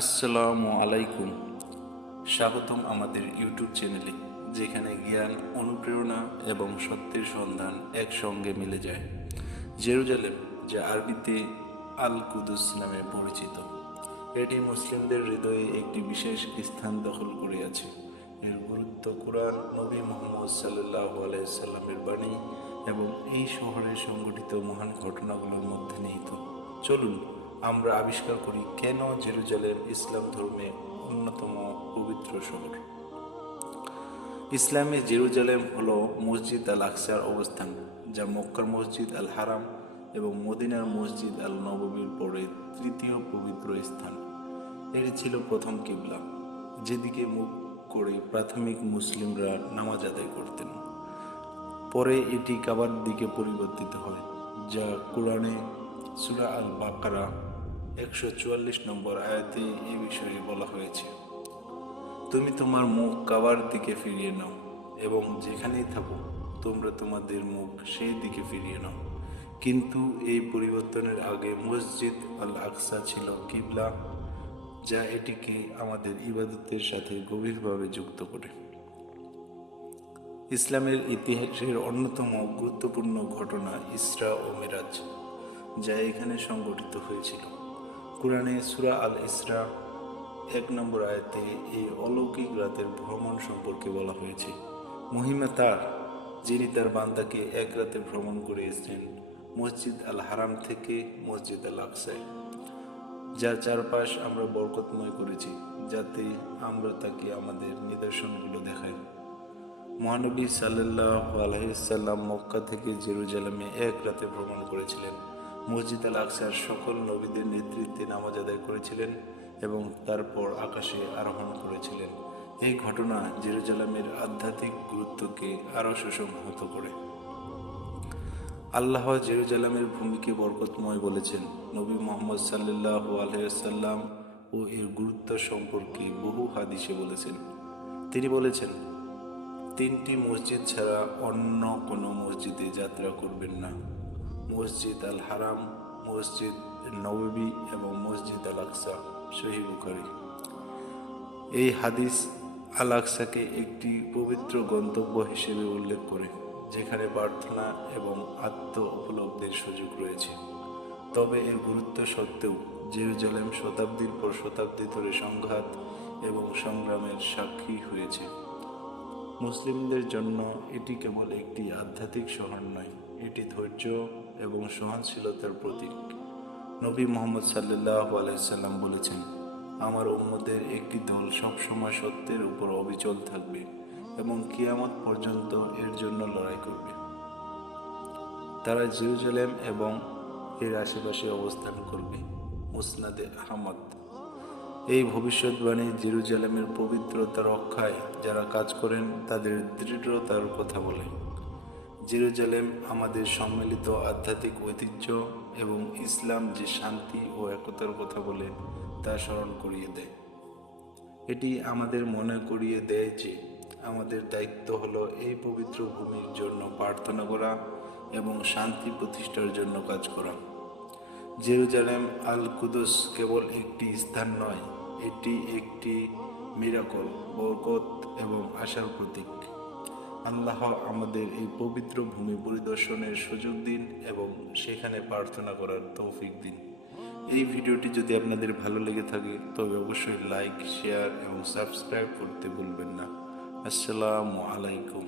আসসালামু আলাইকুম। স্বাগতম আমাদের ইউটিউব চ্যানেলে, যেখানে জ্ঞান, অনুপ্রেরণা এবং সত্যের সন্ধান একসঙ্গে মিলে যায়। জেরুজালেম, যা আরবিতে আল কুদুস নামে পরিচিত, এটি মুসলিমদের হৃদয়ে একটি বিশেষ স্থান দখল করে আছে। এর গুরুত্ব কুরআন, নবী মুহাম্মদ সাল্লাল্লাহু আলাইহি সাল্লামের বাণী এবং এই শহরে সংঘটিত মহান ঘটনাগুলোর মধ্যে নিহিত। চলুন আমরা আবিষ্কার করি কেন জেরুজালেম ইসলাম ধর্মে অন্যতম পবিত্র শহর। ইসলামে জেরুজালেম হলো মসজিদ আল আকসার অবস্থান, যা মক্কার মসজিদ আল হারাম এবং মদিনার মসজিদ আল নববীর পরে তৃতীয় পবিত্র স্থান। এটি ছিল প্রথম কিবলা, যেদিকে মুখ করে প্রাথমিক মুসলিমরা নামাজ আদায় করতেন। পরে এটি কাবার দিকে পরিবর্তিত হয়, যা কোরআনে সূরা আল বাকারা 144 নম্বর আয়াতে এ বিষয়ে বলা হয়েছে। তুমি তোমার মুখ কাবার দিকে ফিরিয়ে নাও এবং যেখানেই থাকো তোমরা তোমাদের মুখ সেই দিকে ফিরিয়ে নাও। কিন্তু এই পরিবর্তনের আগে মসজিদ আল আকসা ছিল কিবলা, যা এটিকে আমাদের ইবাদতের সাথে গভীরভাবে যুক্ত করে। ইসলামের ইতিহাসের অন্যতম গুরুত্বপূর্ণ ঘটনা ইসরা ও মেরাজ, যা এখানে সংঘটিত হয়েছিল। কুরআনে সূরা আল ইসরা 1 নম্বর আয়াতে এই অলৌকিক রাতের ভ্রমণ সম্পর্কে বলা হয়েছে। মহিমা তার, যিনি তার বান্দাকে এক রাতে ভ্রমণ করিয়েছেন মসজিদ আল হারাম থেকে মসজিদ আল আকসায়, যার চারপাশ আমরা বরকতময় করেছি, যাতে আমরা তাকে আমাদের নিদর্শনগুলো দেখাই। মহানবী সাল্লাল্লাহু আলাইহি সাল্লাম মক্কা থেকে জেরুজালেমে এক রাতে ভ্রমণ করেছিলেন। মসজিদ আল আকসার সকল নবীদের নেতৃত্বে নামাজ আদায় করেছিলেন এবং তারপর আকাশে আরোহণ করেছিলেন। এই ঘটনা জেরুজালেমের আধ্যাত্মিক গুরুত্বকে আরও সুসংহত করে। আল্লাহ জেরুজালেমের ভূমিকে বরকতময় বলেছেন। নবী মুহাম্মদ সাল্লাল্লাহু আলাইহি সাল্লাম ও এর গুরুত্ব সম্পর্কে বহু হাদিসে বলেছেন। তিনি বলেছেন, 3টি মসজিদ ছাড়া অন্য কোনো মসজিদে যাত্রা করবেন না: মসজিদ আল হারাম, মসজিদ নববী এবং মসজিদ আল আকসা। সহিহ বুখারী। এই হাদিস আল আকসাকে একটি পবিত্র গন্তব্য হিসেবে উল্লেখ করে, যেখানে প্রার্থনা এবং আত্ম উপলব্ধির সুযোগ রয়েছে। তবে এর গুরুত্ব সত্ত্বেও জেরুজালেম শতাব্দীর পর শতাব্দী ধরে সংঘাত এবং সংগ্রামের সাক্ষী হয়েছে। মুসলিমদের জন্য এটি কেবল একটি আধ্যাত্মিক শহর নয়, এটি ধৈর্য এবং সহনশীলতার প্রতীক। নবী মুহাম্মদ সাল্লাল্লাহু আলাইহি সাল্লাম বলেছেন, আমার উম্মতের একটি দল সবসময় সত্যের উপর অবিচল থাকবে এবং কিয়ামত পর্যন্ত এর জন্য লড়াই করবে। তারা জেরুজালেম এবং এর আশেপাশে অবস্থান করবে। মুসনাদে আহমদ। এই ভবিষ্যৎবাণী জেরুজালেমের পবিত্রতা রক্ষায় যারা কাজ করেন তাদের দৃঢ়তার কথা বলে। জেরুজালেম আমাদের সম্মিলিত আধ্যাত্মিক ঐতিহ্য এবং ইসলাম যে শান্তি ও একতার কথা বলে তা স্মরণ করিয়ে দেয়। এটি আমাদের মনে করিয়ে দেয় যে আমাদের দায়িত্ব হলো এই পবিত্র ভূমির জন্য প্রার্থনা করা এবং শান্তি প্রতিষ্ঠার জন্য কাজ করা। জেরুজালেম আল কুদস কেবল একটি স্থান নয়, এটি একটি মিরাকল, বরকত এবং আশার প্রতীক। আল্লাহ আমাদের এই পবিত্র ভূমি পরিদর্শনের সুযোগ দিন এবং সেখানে প্রার্থনা করার তৌফিক দিন। এই ভিডিওটি যদি আপনাদের ভালো লেগে থাকে তবে অবশ্যই লাইক, শেয়ার এবং সাবস্ক্রাইব করতে ভুলবেন না। আসসালামু আলাইকুম।